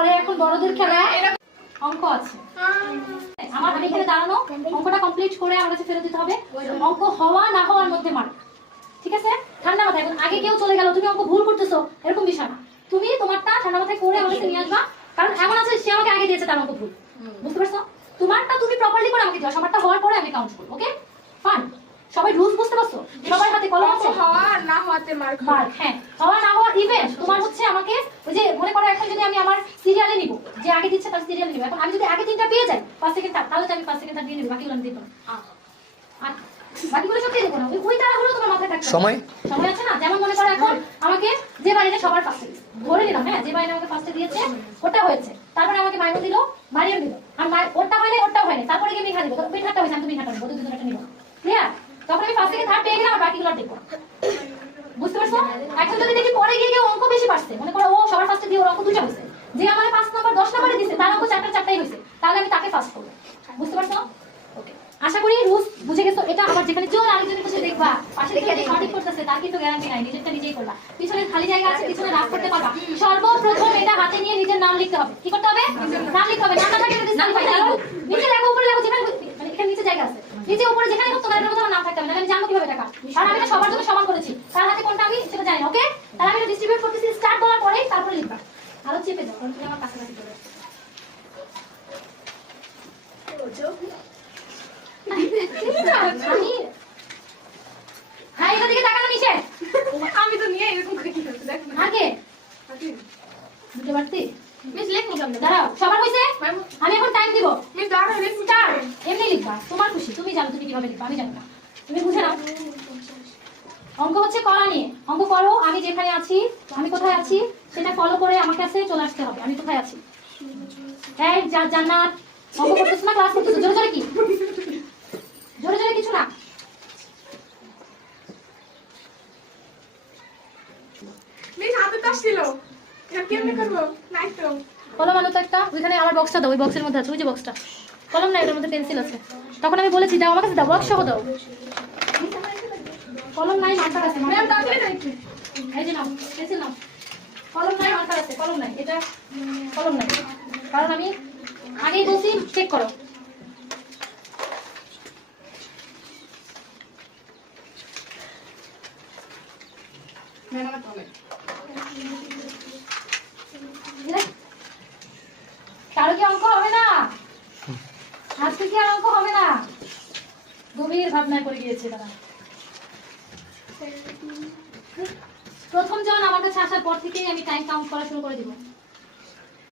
পরে এখন বড়দের খেলা অঙ্ক আছে। আমার আমি এখানে দাঁড়ানো, অঙ্কটা কমপ্লিট করে আমার কাছে ফেরত দিতে হবে। অঙ্ক হওয়া না হওয়ার মধ্যে মার্ক, ঠিক আছে? ঠান্ডা মাথায়, এখন আগে কেউ চলে গেল, তুমি অঙ্ক ভুল করতেছো এরকম বিষয় না। তুমি তোমারটা ঠান্ডা মাথায় করে আমার কাছে নিয়ে আসবা, কারণ এমন আছে সে আমাকে আগে দিয়েছে তার অঙ্ক ভুল, বুঝতে পারছো? তোমারটা তুমি প্রপারলি করে আমাকে দিও, সবারটা হওয়ার পরে আমি কাউন্ট করব। ওকে ফান? সবাই রুলস বুঝতে পারছো? সবার হাতে কলম আছে? হওয়া না হওয়াতে মার্ক, হ্যাঁ, হওয়া না হওয়া ইভেন তোমার হচ্ছে আমাকে ওই যে মনে করো এখন যদি আমি আমার সিরিয়ালে নিব, যে আগে দিচ্ছে তার সিরিয়ালে নিব, এখন আমি যদি আগে তিনটা পেয়ে যাই ফার্স্ট সেকেন্ড থার্ড, তাহলে আমি ফার্স্ট সেকেন্ড থার্ড দিয়ে নেব, বাকিগুলো আমি দিব না। আর বাকিগুলো সব দিয়ে দেবো না, ওই তাড়াহুড়ো তোমার মাথায় থাকবে। সময় আছে না? যেমন মনে করো এখন আমাকে যে বাইরে সবার ফার্স্টে ধরে নিলাম, হ্যাঁ, যে বাইরে আমাকে ফার্স্টে দিয়েছে ওটা হয়েছে, তারপরে আমাকে মাইমু দিল, মারিয়াম দিল, আর ওটা হয় না ওটাও হয় না, তারপরে গিয়ে মিঠা দিব, মিঠাটা হয়েছে আমি তো মিঠাটা নেবো, দুজনটা নিব, ক্লিয়ার? তখন আমি ফার্স্ট সেকেন্ড থার্ড পেয়ে গেলাম, আর বাকিগুলো দেখবো, বুঝতে পারছো? এখন যদি দেখি পরে গিয়ে কেউ অঙ্ক বেশি পারছে, মনে করো ও সবার ফার্স্টে দিয়ে ওর অঙ্ক দুটো হয়েছে, যে আমার 5 নাম্বার 10 নাম্বারে দিছে তার অঙ্ক চারটাই হয়েছে, তাহলে আমি তাকে ফার্স্ট করবো, বুঝতে পারছো? ওকে, আশা করি রুলস বুঝে গেছো। এটা আবার যেখানে জোর আরেকজনের কাছে দেখবা, পাশে দেখে সঠিক করতেছে তার কিন্তু গ্যারান্টি নাই, নিজেরটা নিজেই করবা। পিছনে খালি জায়গা আছে, পিছনে রাফ করতে পারবা। সর্বপ্রথম এটা হাতে নিয়ে নিজের নাম লিখতে হবে। কি করতে হবে? নাম লিখতে হবে। নাম না থাকলে ডিসকালিফাই লাগবে। নিচে লেখো, উপরে লেখো, যেখানে মানে এখানে নিচে জায়গা আছে, নিচে উপরে যেখানে হোক তোমার এর মধ্যে নাম থাকতে হবে, না আমি জানবো কিভাবে টাকা, কারণ আমি সবার জন্য সমান করেছি, তার হাতে কোনটা আমি সেটা জানি না। ওকে, তাহলে আমি এটা ডিস্ট্রিবিউট করতেছি, স্টার্ট করার পরেই তারপরে লিখবা। আরো চেপে দাও, কারণ তুমি আমার কাছাকাছি চলে আসছো। আমি তো নিয়ে এরকম করে কি করতে দেখো আগে বুঝতে পারছি? মিস লেখনি কেমন? দাঁড়াও, সবার হইছে? আমি এখন টাইম দিব। মিস দাঁড়াও, স্টার্ট। এমনি লিখবা, তোমার খুশি, তুমি জানো তুমি কিভাবে লিখবা, আমি জানি না, তুমি বুঝে নাও। অঙ্ক হচ্ছে করা নিয়ে, অঙ্ক করো, আমি যেখানে আছি, আমি কোথায় আছি সেটা ফলো করে আমার কাছে চলে আসতে হবে, আমি কোথায় আছি। এই জান্নাত, অঙ্ক করতেছ না, ক্লাস করতেছ, জোরে জোরে কি? জোরে জোরে কিছু না। মিস হাতে তাস ছিল, এটা কেমনে করব? নাই তো কলম আনো তো একটা, ওইখানে আমার বক্সটা দাও, ওই বক্সের মধ্যে আছে, ওই যে বক্সটা। কলম নাই, এটার মধ্যে পেন্সিল আছে। তখন আমি বলেছি দাও আমার কাছে, দাও, বক্স সহ দাও। কলম নাই, মার্কার আছে, ম্যাম তাহলে নাই কি? এই যে নাও, পেন্সিল নাও। কলম নাই, মার্কার আছে, কলম নাই, এটা কলম নাই, কারণ আমি আগেই বলছি চেক করো। ম্যাম আমার তো কারো কি অঙ্ক হবে না? আজকে কি আর অঙ্ক হবে না? গভীর ভাবনায় পড়ে গিয়েছে তারা। প্রথম জন আমার কাছে আসার পর থেকেই আমি টাইম কাউন্ট করা শুরু করে দিব।